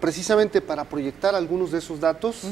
Precisamente para proyectar algunos de esos datos,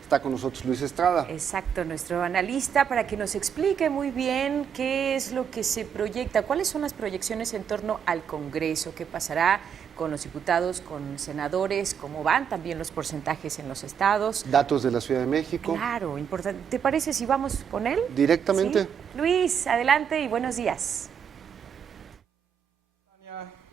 está con nosotros Luis Estrada. Exacto, nuestro analista, para que nos explique muy bien qué es lo que se proyecta, cuáles son las proyecciones en torno al Congreso, qué pasará con los diputados, con senadores, cómo van también los porcentajes en los estados. Datos de la Ciudad de México. Claro, importante. ¿Te parece si vamos con él? Directamente. ¿Sí? Luis, adelante y buenos días.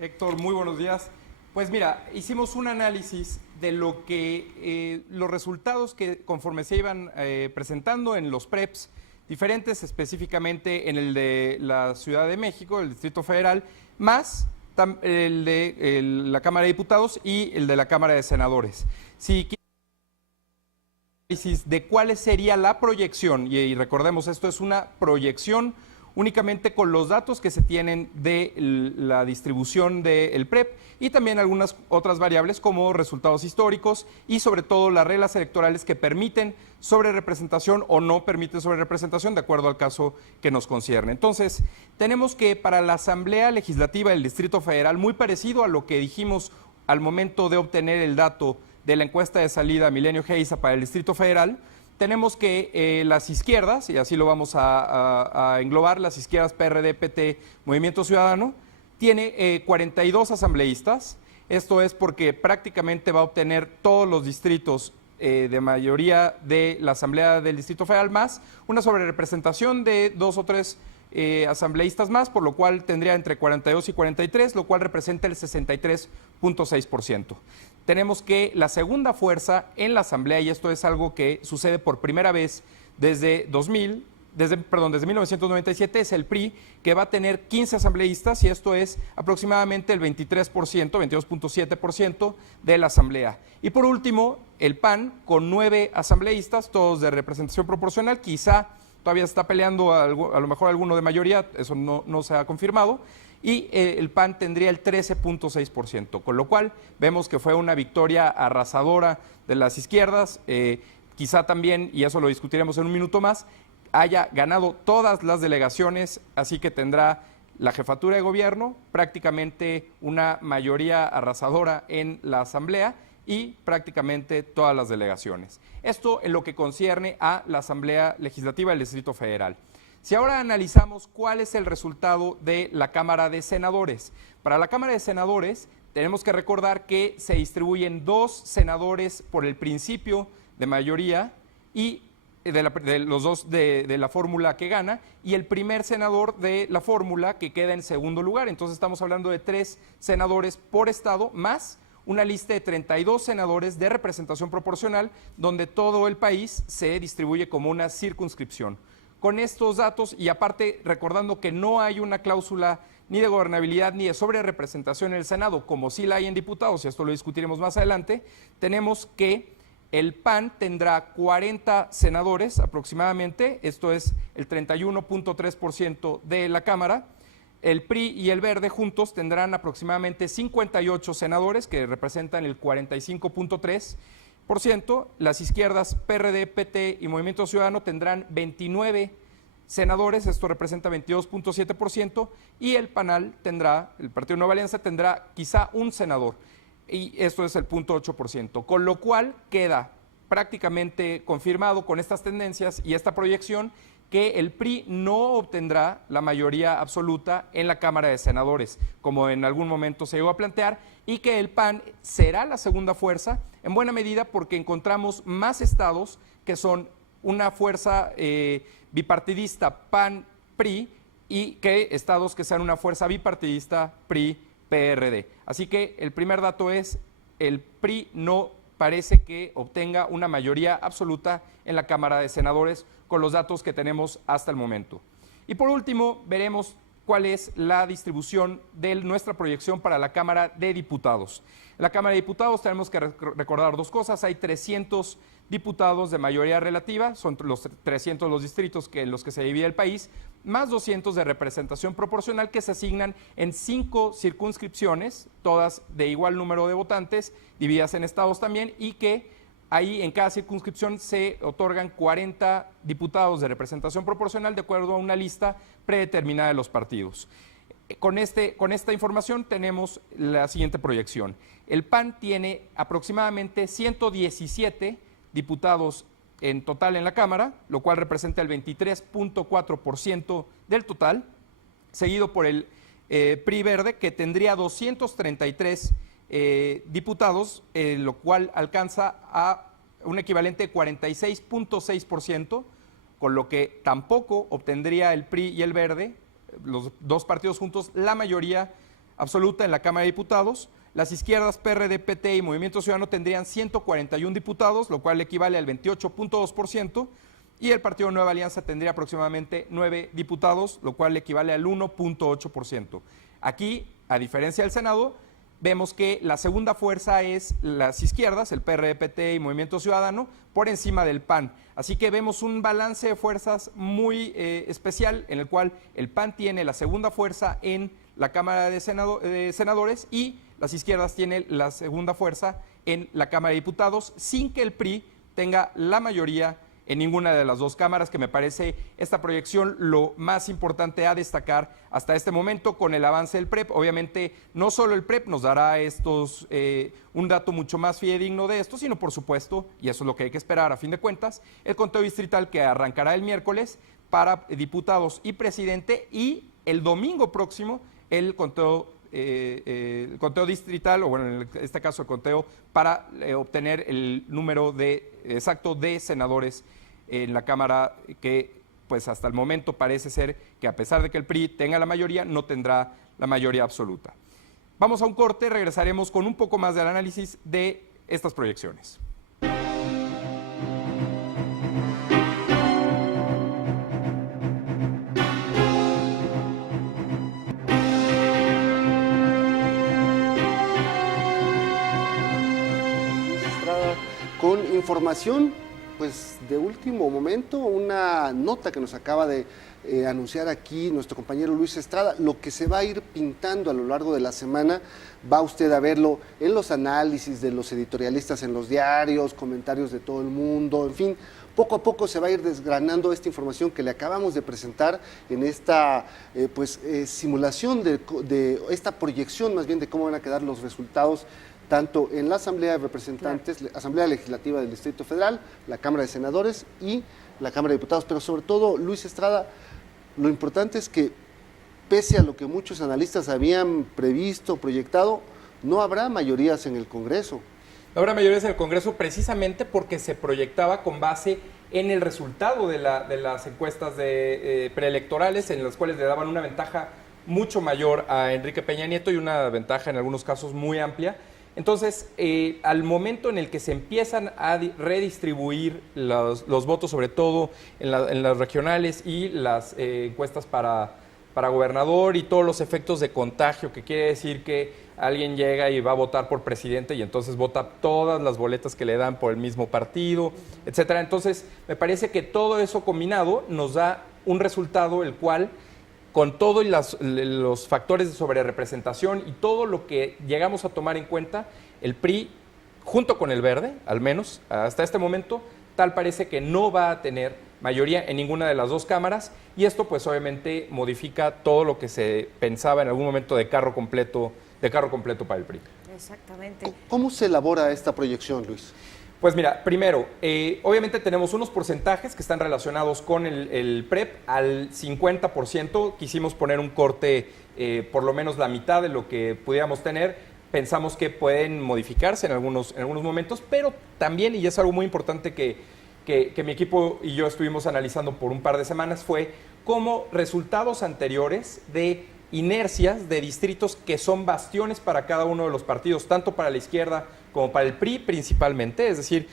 Héctor, muy buenos días. Pues mira, hicimos un análisis de lo que los resultados que conforme se iban presentando en los PREPs diferentes, específicamente en el de la Ciudad de México, el Distrito Federal, más el de la Cámara de Diputados y el de la Cámara de Senadores. Si análisis de cuál sería la proyección, y recordemos, esto es una proyección únicamente con los datos que se tienen de la distribución del PREP y también algunas otras variables como resultados históricos y sobre todo las reglas electorales que permiten sobrerepresentación o no permiten sobrerepresentación de acuerdo al caso que nos concierne. Entonces, tenemos que para la Asamblea Legislativa del Distrito Federal, muy parecido a lo que dijimos al momento de obtener el dato de la encuesta de salida Milenio Geiza para el Distrito Federal, tenemos que las izquierdas, y así lo vamos a englobar, las izquierdas PRD, PT, Movimiento Ciudadano, tiene 42 asambleístas. Esto es porque prácticamente va a obtener todos los distritos de mayoría de la Asamblea del Distrito Federal, más una sobrerepresentación de 2 o 3 asambleístas más, por lo cual tendría entre 42 y 43, lo cual representa el 63.6%. Tenemos que la segunda fuerza en la Asamblea, y esto es algo que sucede por primera vez desde 1997, es el PRI, que va a tener 15 asambleístas, y esto es aproximadamente el 23%, 22.7% de la Asamblea. Y por último, el PAN, con 9 asambleístas, todos de representación proporcional, quizá todavía está peleando a lo mejor alguno de mayoría, eso no se ha confirmado, y el PAN tendría el 13.6%, con lo cual vemos que fue una victoria arrasadora de las izquierdas, quizá también, y eso lo discutiremos en un minuto más, haya ganado todas las delegaciones, así que tendrá la jefatura de gobierno, prácticamente una mayoría arrasadora en la Asamblea y prácticamente todas las delegaciones. Esto en lo que concierne a la Asamblea Legislativa del Distrito Federal. Si ahora analizamos cuál es el resultado de la Cámara de Senadores. Para la Cámara de Senadores tenemos que recordar que se distribuyen 2 senadores por el principio de mayoría y de los dos de la fórmula que gana, y el primer senador de la fórmula que queda en segundo lugar. Entonces estamos hablando de 3 senadores por estado, más una lista de 32 senadores de representación proporcional, donde todo el país se distribuye como una circunscripción. Con estos datos, y aparte recordando que no hay una cláusula ni de gobernabilidad ni de sobrerepresentación en el Senado, como sí la hay en diputados, y esto lo discutiremos más adelante, tenemos que el PAN tendrá 40 senadores aproximadamente, esto es el 31.3% de la Cámara. El PRI y el Verde juntos tendrán aproximadamente 58 senadores, que representan el 45.3%. Las izquierdas PRD, PT y Movimiento Ciudadano tendrán 29 senadores, esto representa 22.7%, y el PANAL tendrá, el Partido Nueva Alianza tendrá quizá un senador, y esto es el 0.8%, con lo cual queda prácticamente confirmado con estas tendencias y esta proyección que el PRI no obtendrá la mayoría absoluta en la Cámara de Senadores, como en algún momento se llegó a plantear, y que el PAN será la segunda fuerza, en buena medida porque encontramos más estados que son una fuerza bipartidista PAN-PRI, y que estados que sean una fuerza bipartidista PRI-PRD. Así que el primer dato es, el PRI no parece que obtenga una mayoría absoluta en la Cámara de Senadores con los datos que tenemos hasta el momento. Y por último, veremos cuál es la distribución de nuestra proyección para la Cámara de Diputados. En la Cámara de Diputados tenemos que recordar 2 cosas. Hay 300 diputados de mayoría relativa, son los 300 los distritos en los que se divide el país, más 200 de representación proporcional que se asignan en 5 circunscripciones, todas de igual número de votantes, divididas en estados también, y que ahí en cada circunscripción se otorgan 40 diputados de representación proporcional de acuerdo a una lista predeterminada de los partidos. con esta información tenemos la siguiente proyección. El PAN tiene aproximadamente 117 diputados en total en la Cámara, lo cual representa el 23.4% del total, seguido por el PRI Verde, que tendría 233 diputados, lo cual alcanza a un equivalente de 46.6%, con lo que tampoco obtendría el PRI y el Verde, los dos partidos juntos, la mayoría absoluta en la Cámara de Diputados. Las izquierdas, PRD, PT y Movimiento Ciudadano tendrían 141 diputados, lo cual equivale al 28.2%, y el Partido Nueva Alianza tendría aproximadamente 9 diputados, lo cual equivale al 1.8%. Aquí, a diferencia del Senado, vemos que la segunda fuerza es las izquierdas, el PRD, PT y Movimiento Ciudadano, por encima del PAN. Así que vemos un balance de fuerzas muy especial, en el cual el PAN tiene la segunda fuerza en la Cámara de Senadores y las izquierdas tienen la segunda fuerza en la Cámara de Diputados, sin que el PRI tenga la mayoría en ninguna de las dos cámaras, que me parece esta proyección lo más importante a destacar hasta este momento con el avance del PREP. Obviamente, no solo el PREP nos dará un dato mucho más fidedigno de esto, sino por supuesto, y eso es lo que hay que esperar a fin de cuentas, el conteo distrital que arrancará el miércoles para diputados y presidente, y el domingo próximo el conteo distrital, o bueno, en este caso el conteo para obtener el número exacto de senadores en la Cámara, que pues hasta el momento parece ser que, a pesar de que el PRI tenga la mayoría, no tendrá la mayoría absoluta. Vamos a un corte, regresaremos con un poco más del análisis de estas proyecciones. Con información pues de último momento, una nota que nos acaba de anunciar aquí nuestro compañero Luis Estrada, lo que se va a ir pintando a lo largo de la semana, va usted a verlo en los análisis de los editorialistas en los diarios, comentarios de todo el mundo, en fin, poco a poco se va a ir desgranando esta información que le acabamos de presentar en esta simulación de esta proyección más bien de cómo van a quedar los resultados tanto en la Asamblea de Representantes, claro, Asamblea Legislativa del Distrito Federal, la Cámara de Senadores y la Cámara de Diputados. Pero sobre todo, Luis Estrada, lo importante es que, pese a lo que muchos analistas habían previsto, proyectado, no habrá mayorías en el Congreso. No habrá mayorías en el Congreso precisamente porque se proyectaba con base en el resultado de las encuestas preelectorales, en las cuales le daban una ventaja mucho mayor a Enrique Peña Nieto y una ventaja en algunos casos muy amplia. Entonces, al momento en el que se empiezan a redistribuir los votos, sobre todo en las regionales y las encuestas para gobernador y todos los efectos de contagio, que quiere decir que alguien llega y va a votar por presidente y entonces vota todas las boletas que le dan por el mismo partido, etcétera. Entonces, me parece que todo eso combinado nos da un resultado el cual, con todos los factores de sobrerepresentación y todo lo que llegamos a tomar en cuenta, el PRI, junto con el Verde, al menos hasta este momento, tal parece que no va a tener mayoría en ninguna de las dos cámaras, y esto pues obviamente modifica todo lo que se pensaba en algún momento de carro completo para el PRI. Exactamente. ¿Cómo se elabora esta proyección, Luis? Pues mira, primero, obviamente tenemos unos porcentajes que están relacionados con el PREP. Al 50% quisimos poner un corte, por lo menos la mitad de lo que pudiéramos tener. Pensamos que pueden modificarse en algunos momentos, pero también, y es algo muy importante que mi equipo y yo estuvimos analizando por un par de semanas, fue cómo resultados anteriores de inercias de distritos que son bastiones para cada uno de los partidos, tanto para la izquierda como para el PRI principalmente, es decir,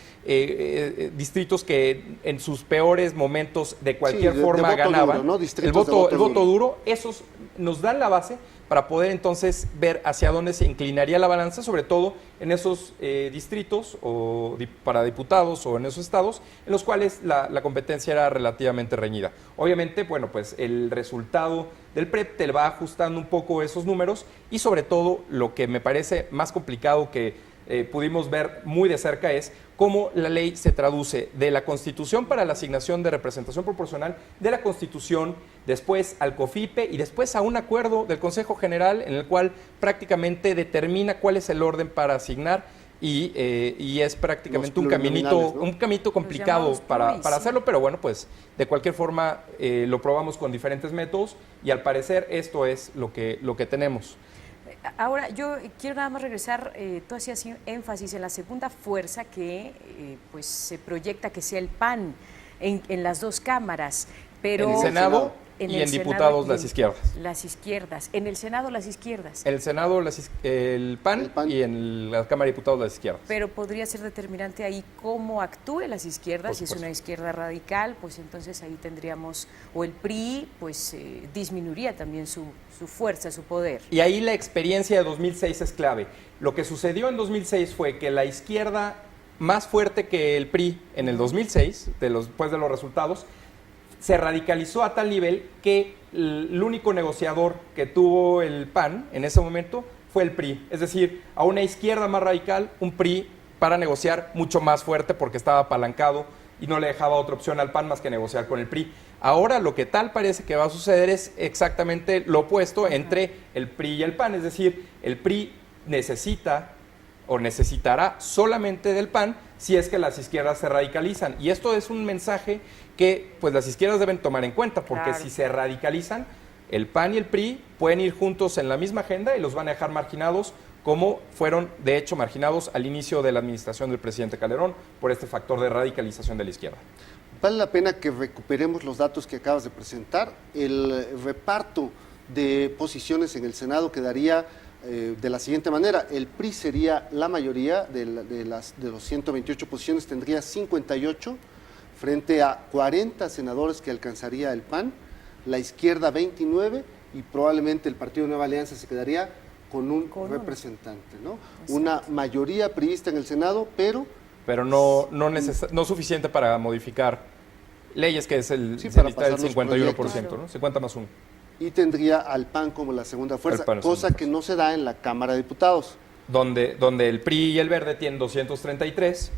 distritos que en sus peores momentos de cualquier forma de ganaban. Duro, ¿no? El voto duro, esos nos dan la base para poder entonces ver hacia dónde se inclinaría la balanza, sobre todo en esos distritos o para diputados o en esos estados en los cuales la competencia era relativamente reñida. Obviamente, bueno, pues el resultado del PREP te va ajustando un poco esos números, y sobre todo lo que me parece más complicado que pudimos ver muy de cerca es cómo la ley se traduce de la Constitución para la asignación de representación proporcional, de la Constitución, después al COFIPE y después a un acuerdo del Consejo General en el cual prácticamente determina cuál es el orden para asignar y es prácticamente un caminito complicado para hacerlo, pero bueno, pues de cualquier forma lo probamos con diferentes métodos y al parecer esto es lo que tenemos. Ahora, yo quiero nada más regresar, tú hacías énfasis en la segunda fuerza que pues se proyecta que sea el PAN en las dos cámaras, pero... En el Senado y en diputados las izquierdas. Las izquierdas. En el Senado las izquierdas. El Senado el PAN y en la Cámara de Diputados las izquierdas. Pero podría ser determinante ahí cómo actúen las izquierdas. Si es una izquierda radical, pues entonces ahí tendríamos, o el PRI, pues disminuiría también su fuerza, su poder. Y ahí la experiencia de 2006 es clave. Lo que sucedió en 2006 fue que la izquierda más fuerte que el PRI en el 2006, después de los resultados, se radicalizó a tal nivel que el único negociador que tuvo el PAN en ese momento fue el PRI. Es decir, a una izquierda más radical, un PRI para negociar mucho más fuerte porque estaba apalancado y no le dejaba otra opción al PAN más que negociar con el PRI. Ahora lo que tal parece que va a suceder es exactamente lo opuesto entre el PRI y el PAN. Es decir, el PRI necesita o necesitará solamente del PAN si es que las izquierdas se radicalizan. Y esto es un mensaje que pues las izquierdas deben tomar en cuenta, porque si se radicalizan, el PAN y el PRI pueden ir juntos en la misma agenda y los van a dejar marginados, como fueron de hecho marginados al inicio de la administración del presidente Calderón por este factor de radicalización de la izquierda. Vale la pena que recuperemos los datos que acabas de presentar. El reparto de posiciones en el Senado quedaría de la siguiente manera: el PRI sería la mayoría de los 128 posiciones, tendría 58 frente a 40 senadores que alcanzaría el PAN, la izquierda 29 y probablemente el Partido de Nueva Alianza se quedaría con un representante, ¿no? Una mayoría priista en el Senado, pero no suficiente para modificar leyes, que es se necesita el 51%, ¿no? 50 más 1. Y tendría al PAN como la segunda fuerza, cosa que no se da en la Cámara de Diputados. Donde el PRI y el Verde tienen 233,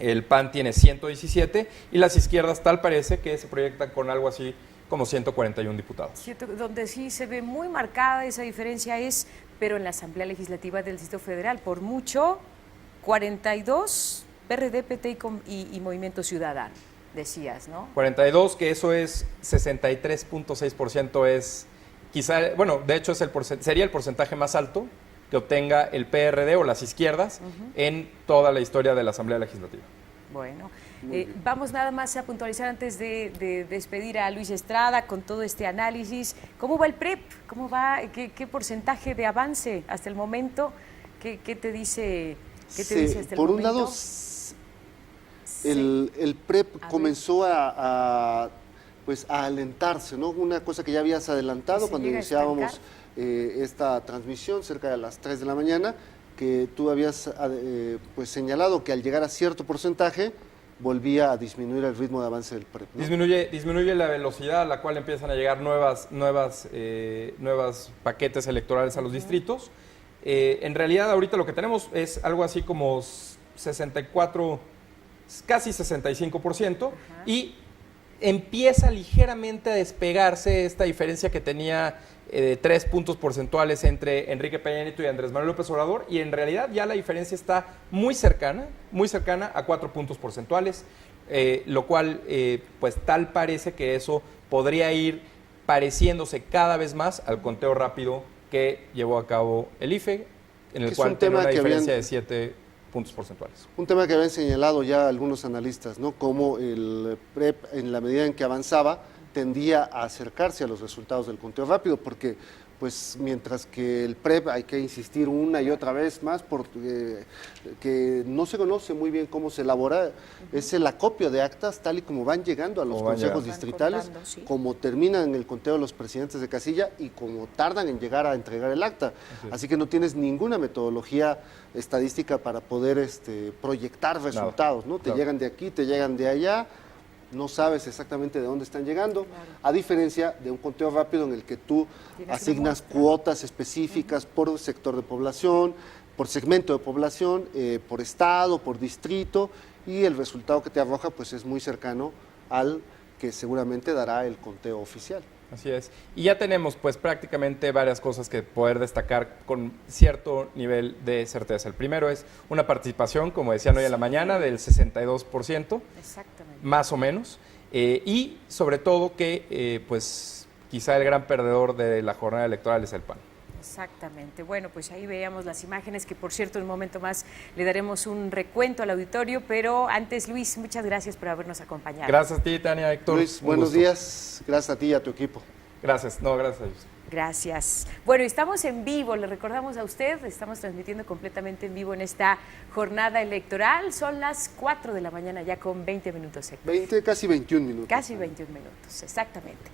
el PAN tiene 117 y las izquierdas tal parece que se proyectan con algo así como 141 diputados. Donde sí se ve muy marcada esa diferencia pero en la Asamblea Legislativa del Distrito Federal, por mucho, 42 PRD, PT y Movimiento Ciudadano, decías, ¿no? 42, que eso es 63.6%, es quizá, bueno, de hecho sería el porcentaje más alto que obtenga el PRD o las izquierdas en toda la historia de la Asamblea Legislativa. Bueno, vamos nada más a puntualizar antes de despedir a Luis Estrada con todo este análisis. ¿Cómo va el PREP? ¿Cómo va? ¿Qué porcentaje de avance hasta el momento? ¿Qué te dice hasta el momento? Por un lado, el PREP comenzó a alentarse, ¿no? Una cosa que ya habías adelantado cuando iniciábamos esta transmisión cerca de las 3 de la mañana, que tú habías señalado que al llegar a cierto porcentaje volvía a disminuir el ritmo de avance del PREP, ¿no? Disminuye la velocidad a la cual empiezan a llegar nuevas paquetes electorales a los distritos. En realidad ahorita lo que tenemos es algo así como 64, casi 65%, y empieza ligeramente a despegarse esta diferencia que tenía 3 puntos porcentuales entre Enrique Peña Nieto y Andrés Manuel López Obrador, y en realidad ya la diferencia está muy cercana a 4 puntos porcentuales, lo cual pues tal parece que eso podría ir pareciéndose cada vez más al conteo rápido que llevó a cabo el IFE, en el cual tiene una diferencia de 7 puntos porcentuales. Un tema que habían señalado ya algunos analistas, ¿no? Cómo el PREP, en la medida en que avanzaba, tendía a acercarse a los resultados del conteo rápido, porque pues mientras que el PREP hay que insistir una y otra vez más porque que no se conoce muy bien cómo se elabora, es el acopio de actas tal y como van llegando a los consejos distritales, como terminan en el conteo de los presidentes de casilla y como tardan en llegar a entregar el acta. Así que no tienes ninguna metodología estadística para poder proyectar resultados, ¿no? Te llegan de aquí, te llegan de allá, no sabes exactamente de dónde están llegando, a diferencia de un conteo rápido en el que tú asignas cuotas específicas por sector de población, por segmento de población, por estado, por distrito, y el resultado que te arroja pues es muy cercano al que seguramente dará el conteo oficial. Así es. Y ya tenemos pues prácticamente varias cosas que poder destacar con cierto nivel de certeza. El primero es una participación, como decían hoy en la mañana, del 62%, Exactamente. más o menos, y sobre todo que pues quizá el gran perdedor de la jornada electoral es el PAN. Exactamente. Bueno, pues ahí veíamos las imágenes, que por cierto en un momento más le daremos un recuento al auditorio, pero antes, Luis, muchas gracias por habernos acompañado. Gracias a ti, Tania, Héctor. Luis, Un buenos gusto. días, gracias a ti y a tu equipo. Gracias, no, gracias a ellos. Gracias. Bueno, estamos en vivo, le recordamos a usted, estamos transmitiendo completamente en vivo en esta jornada electoral. Son las 4 de la mañana ya con 20 minutos. 20, casi 21 minutos. Casi 21 minutos, exactamente.